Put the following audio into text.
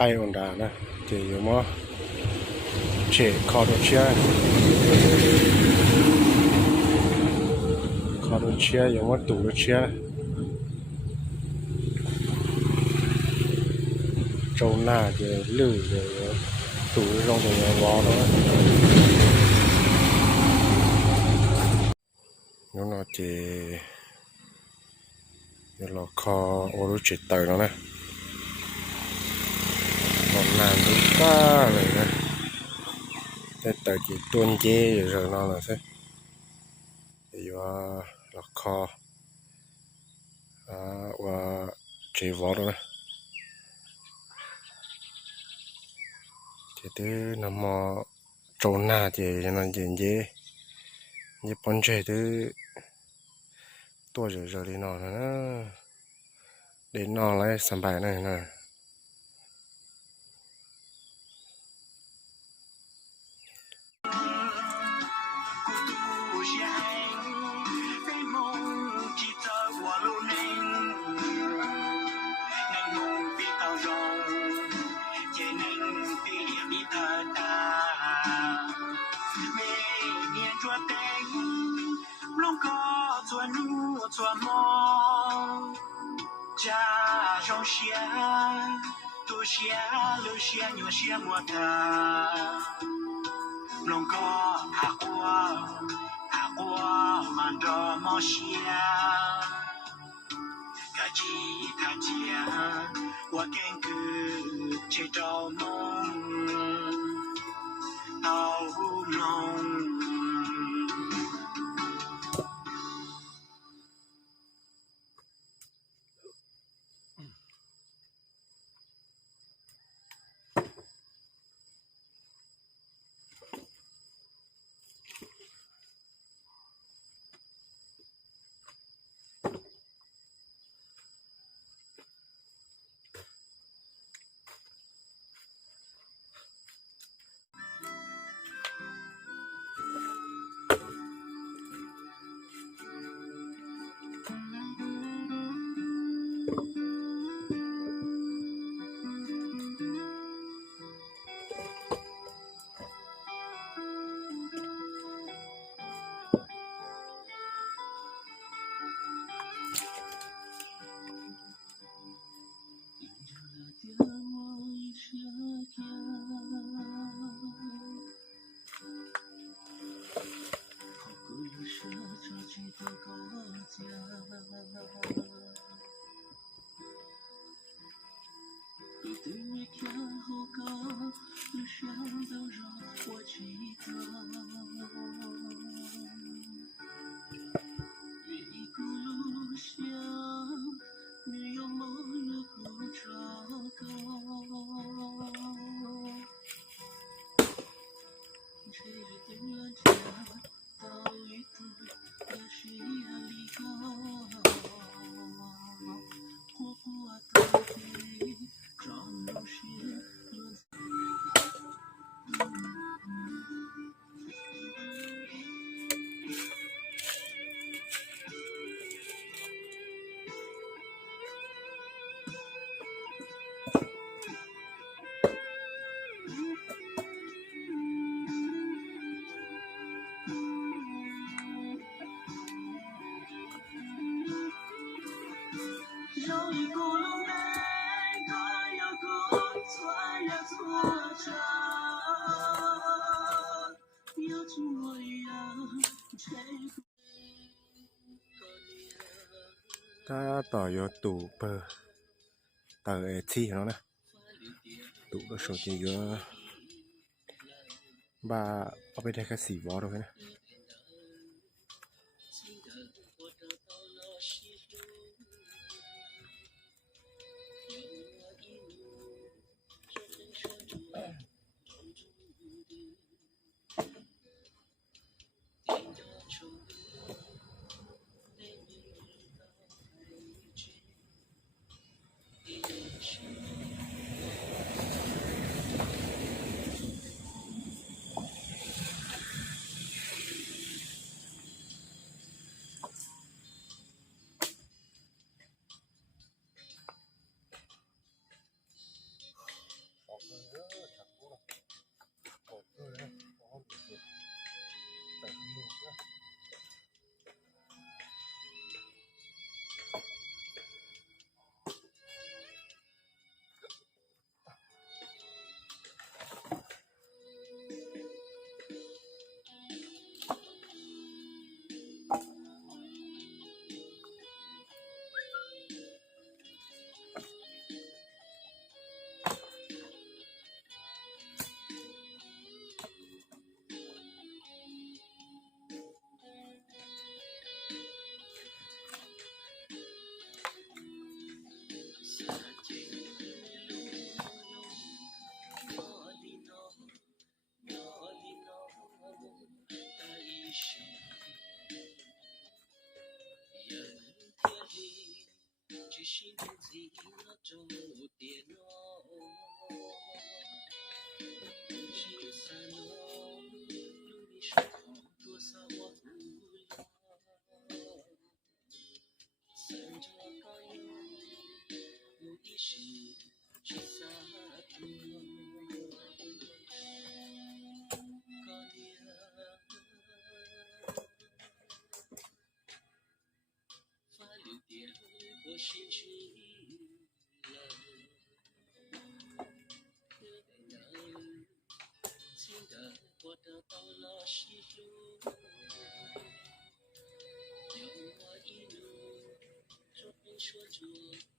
cây ổn đà nè thì有么chế khó đồ chia khó đồ chia有么đủ đồ chia trâu na thì lử rồi đủ trong cái vó đó nó chỉ nó khó ô đồ chỉ tới nó nè còn làm đúng quá rồi nè thế tới chỉ tuôn chê rồi nó là thế thì là khó và chỉ vó đó nè thì thứ nằm mò trâu na thì nó chuyện gì như con trẻ thứ tuổi rồi đi nó đến nó lại sản bài này nè做梦，家中写，读写，留写，留写我的，龙哥阿过，满着梦想，个吉他家，我跟个去找梦，到龙。一对月天后高，有想到让我记得。月一古路上，你有梦有故找到。这月的远家，到一度也是压力高。活不完的地。有一股龙内，可有股钻呀挫折，有情我呀，ta tỏ vô tủ bờ tờ thi nó nè tủ nó số thì có ba ở bên đây cái xỉ vó rồi nè 失去了，情的我得到了失落，有我一路总说着。